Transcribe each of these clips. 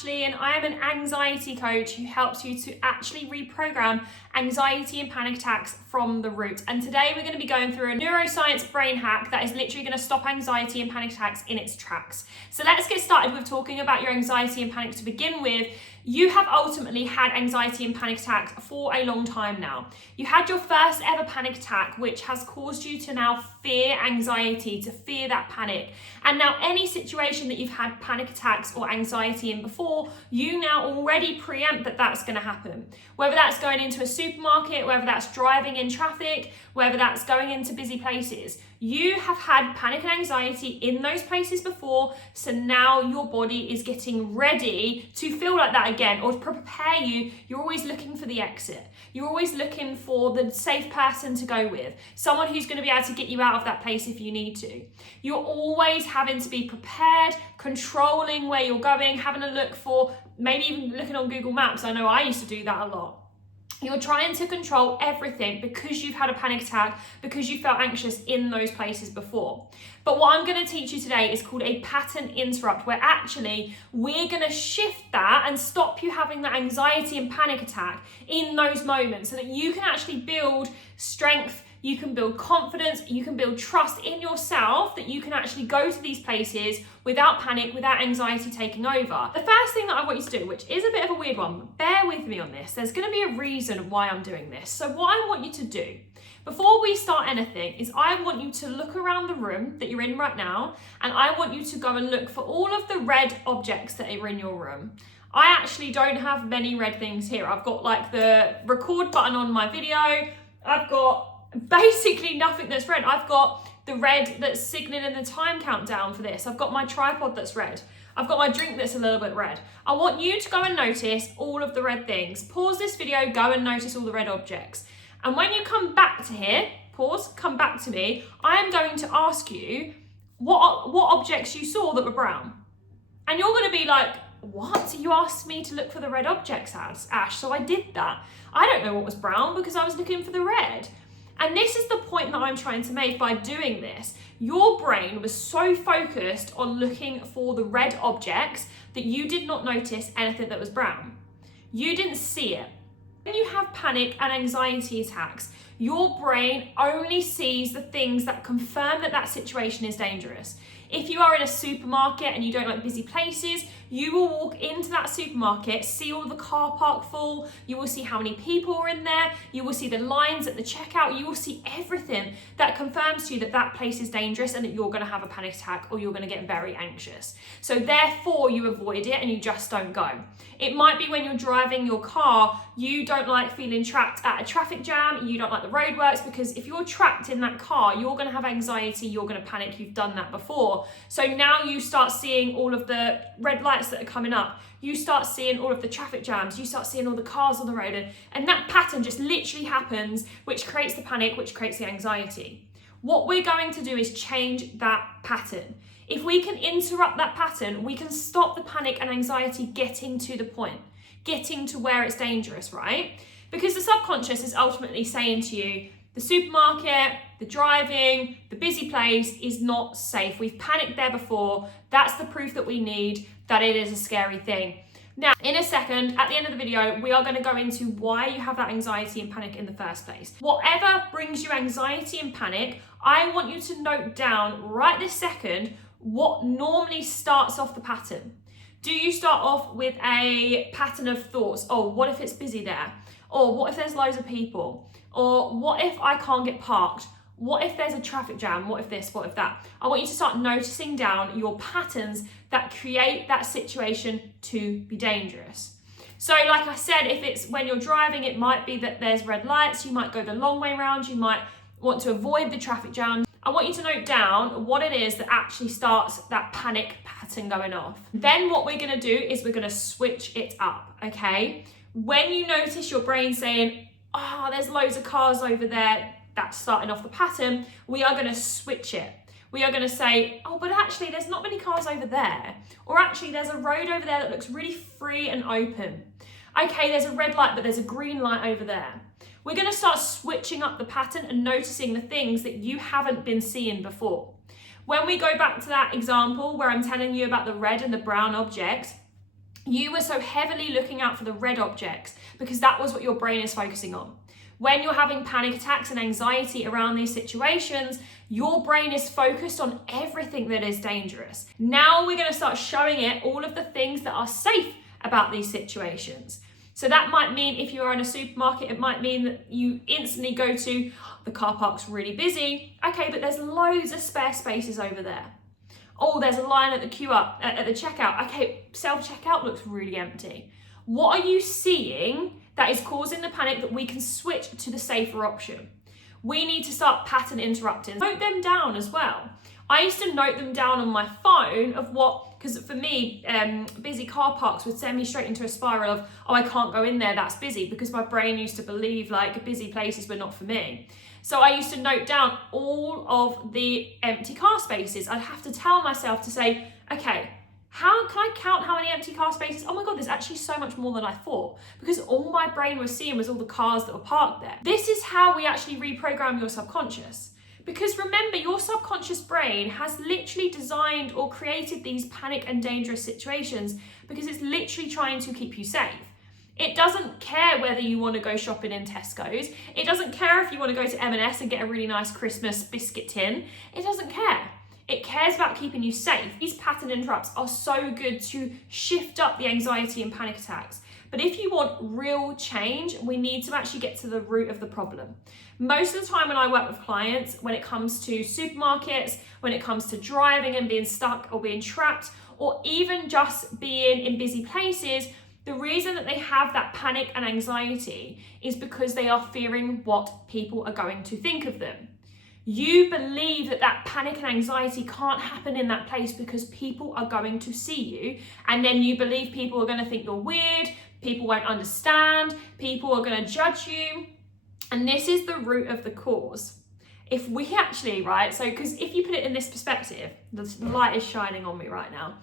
Ashley and I am an anxiety coach who helps you to actually reprogram anxiety and panic attacks from the root. And today we're going to be going through a neuroscience brain hack that is literally going to stop anxiety and panic attacks in its tracks. So let's get started with talking about your anxiety and panic to begin with. You have ultimately had anxiety and panic attacks for a long time now. You had your first ever panic attack, which has caused you to now fear anxiety, to fear that panic. And now any situation that you've had panic attacks or anxiety in before, you now already preempt that that's going to happen. Whether that's going into a supermarket, whether that's driving in traffic, whether that's going into busy places. You have had panic and anxiety in those places before, so now your body is getting ready to feel like that again, or to prepare you. You're always looking for the exit. You're always looking for the safe person to go with, someone who's going to be able to get you out of that place if you need to. You're always having to be prepared, controlling where you're going, having a look for, maybe even looking on Google Maps. I know I used to do that a lot. You're trying to control everything because you've had a panic attack, because you felt anxious in those places before. But what I'm going to teach you today is called a pattern interrupt, where actually we're going to shift that and stop you having that anxiety and panic attack in those moments so that you can actually build strength. You can build confidence, you can build trust in yourself that you can actually go to these places without panic, without anxiety taking over. The first thing that I want you to do, which is a bit of a weird one, but bear with me on this. There's going to be a reason why I'm doing this. So what I want you to do before we start anything is I want you to look around the room that you're in right now, and I want you to go and look for all of the red objects that are in your room. I actually don't have many red things here. I've got like the record button on my video. I've got basically nothing that's red. I've got the red that's signaling the time countdown for this. I've got my tripod that's red. I've got my drink that's a little bit red. I want you to go and notice all of the red things. Pause this video, go and notice all the red objects. And when you come back to here, pause, come back to me, I am going to ask you what objects you saw that were brown. And you're going to be like, what? You asked me to look for the red objects, Ash, so I did that. I don't know what was brown because I was looking for the red. And this is the point that I'm trying to make by doing this. Your brain was so focused on looking for the red objects that you did not notice anything that was brown. You didn't see it. When you have panic and anxiety attacks, your brain only sees the things that confirm that that situation is dangerous. If you are in a supermarket and you don't like busy places, you will walk into that supermarket, see all the car park full, you will see how many people are in there, you will see the lines at the checkout, you will see everything that confirms to you that that place is dangerous and that you're going to have a panic attack or you're going to get very anxious. So therefore you avoid it and you just don't go. It might be when you're driving your car, you don't like feeling trapped at a traffic jam, you don't like the roadworks, because if you're trapped in that car, you're going to have anxiety, you're going to panic, you've done that before. So now you start seeing all of the red lights that are coming up. You start seeing all of the traffic jams. You start seeing all the cars on the road. And that pattern just literally happens, which creates the panic, which creates the anxiety. What we're going to do is change that pattern. If we can interrupt that pattern, we can stop the panic and anxiety getting to the point, getting to where it's dangerous, right? Because the subconscious is ultimately saying to you, the supermarket, the driving, the busy place is not safe. We've panicked there before. That's the proof that we need that it is a scary thing. Now, in a second, at the end of the video, we are going to go into why you have that anxiety and panic in the first place. Whatever brings you anxiety and panic, I want you to note down right this second what normally starts off the pattern. Do you start off with a pattern of thoughts? Oh, what if it's busy there? Or what if there's loads of people? Or what if I can't get parked? What if there's a traffic jam? What if this? What if that? I want you to start noticing down your patterns that create that situation to be dangerous. So like I said, if it's when you're driving, it might be that there's red lights. You might go the long way around. You might want to avoid the traffic jam. I want you to note down what it is that actually starts that panic pattern going off. Then what we're going to do is we're going to switch it up, okay? When you notice your brain saying, oh, there's loads of cars over there, that's starting off the pattern, we are going to switch it. We are going to say, oh, but actually there's not many cars over there. Or actually there's a road over there that looks really free and open. Okay, there's a red light, but there's a green light over there. We're going to start switching up the pattern and noticing the things that you haven't been seeing before. When we go back to that example where I'm telling you about the red and the brown objects, You were so heavily looking out for the red objects because that was what your brain is focusing on. When you're having panic attacks and anxiety around these situations, your brain is focused on everything that is dangerous. Now we're going to start showing it all of the things that are safe about these situations. So that might mean if you are in a supermarket, it might mean that you instantly go to, the car park's really busy. Okay, but there's loads of spare spaces over there. Oh, there's a line at the at the checkout. Okay, self-checkout looks really empty. What are you seeing that is causing the panic that we can switch to the safer option? We need to start pattern interrupting. Note them down as well. I used to note them down on my phone of what, because for me, busy car parks would send me straight into a spiral of, oh, I can't go in there, that's busy, because my brain used to believe like busy places were not for me. So I used to note down all of the empty car spaces. I'd have to tell myself to say, okay, how can I count how many empty car spaces? Oh my God, there's actually so much more than I thought, because all my brain was seeing was all the cars that were parked there. This is how we actually reprogram your subconscious. Because remember, your subconscious brain has literally designed or created these panic and dangerous situations because it's literally trying to keep you safe. It doesn't care whether you want to go shopping in Tesco's. It doesn't care if you want to go to M&S and get a really nice Christmas biscuit tin. It doesn't care. It cares about keeping you safe. These pattern interrupts are so good to shift up the anxiety and panic attacks. But if you want real change, we need to actually get to the root of the problem. Most of the time when I work with clients, when it comes to supermarkets, when it comes to driving and being stuck or being trapped, or even just being in busy places, the reason that they have that panic and anxiety is because they are fearing what people are going to think of them. You believe that that panic and anxiety can't happen in that place because people are going to see you, and then you believe people are going to think you're weird, people won't understand, people are going to judge you, and this is the root of the cause. If we actually, right, so because if you put it in this perspective, the light is shining on me right now,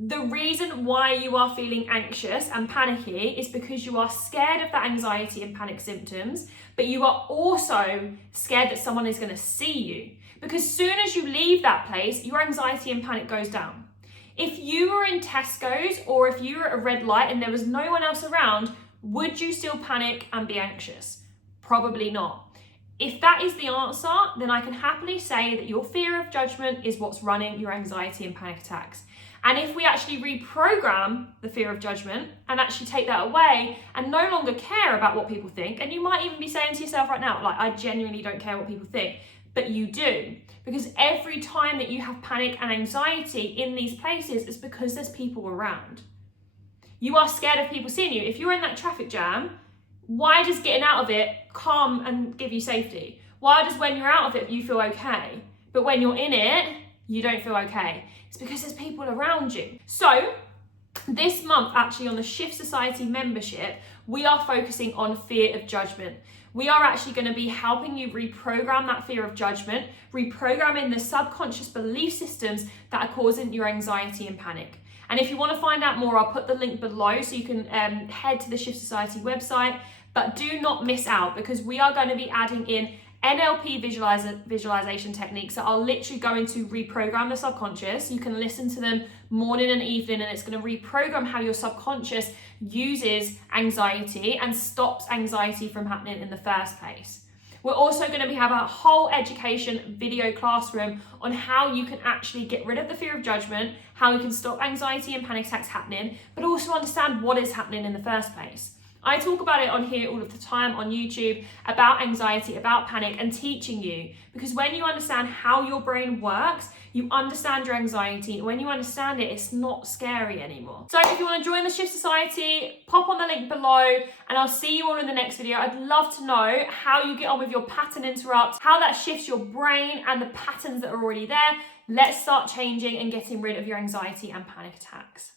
the reason why you are feeling anxious and panicky is because you are scared of that anxiety and panic symptoms, but you are also scared that someone is going to see you. Because as soon as you leave that place, your anxiety and panic goes down. If you were in Tesco's or if you were at a red light and there was no one else around, would you still panic and be anxious? Probably not. If that is the answer, then I can happily say that your fear of judgment is what's running your anxiety and panic attacks. And if we actually reprogram the fear of judgment and actually take that away and no longer care about what people think, and you might even be saying to yourself right now, like, I genuinely don't care what people think, but you do. Because every time that you have panic and anxiety in these places, it's because there's people around. You are scared of people seeing you. If you're in that traffic jam, why does getting out of it calm and give you safety? Why does when you're out of it, you feel okay? But when you're in it, you don't feel okay. It's because there's people around you. So this month, actually on the Shift Society membership, we are focusing on fear of judgment. We are actually going to be helping you reprogram that fear of judgment, reprogramming the subconscious belief systems that are causing your anxiety and panic. And if you want to find out more, I'll put the link below so you can head to the Shift Society website. But do not miss out, because we are going to be adding in NLP visualization techniques that are literally going to reprogram the subconscious. You can listen to them morning and evening, and it's going to reprogram how your subconscious uses anxiety and stops anxiety from happening in the first place. We're also going to have a whole education video classroom on how you can actually get rid of the fear of judgment, how you can stop anxiety and panic attacks happening, but also understand what is happening in the first place. I talk about it on here all of the time on YouTube about anxiety, about panic, and teaching you, because when you understand how your brain works, you understand your anxiety. When you understand it, it's not scary anymore. So if you want to join the Shift Society, pop on the link below, and I'll see you all in the next video. I'd love to know how you get on with your pattern interrupt, how that shifts your brain and the patterns that are already there. Let's start changing and getting rid of your anxiety and panic attacks.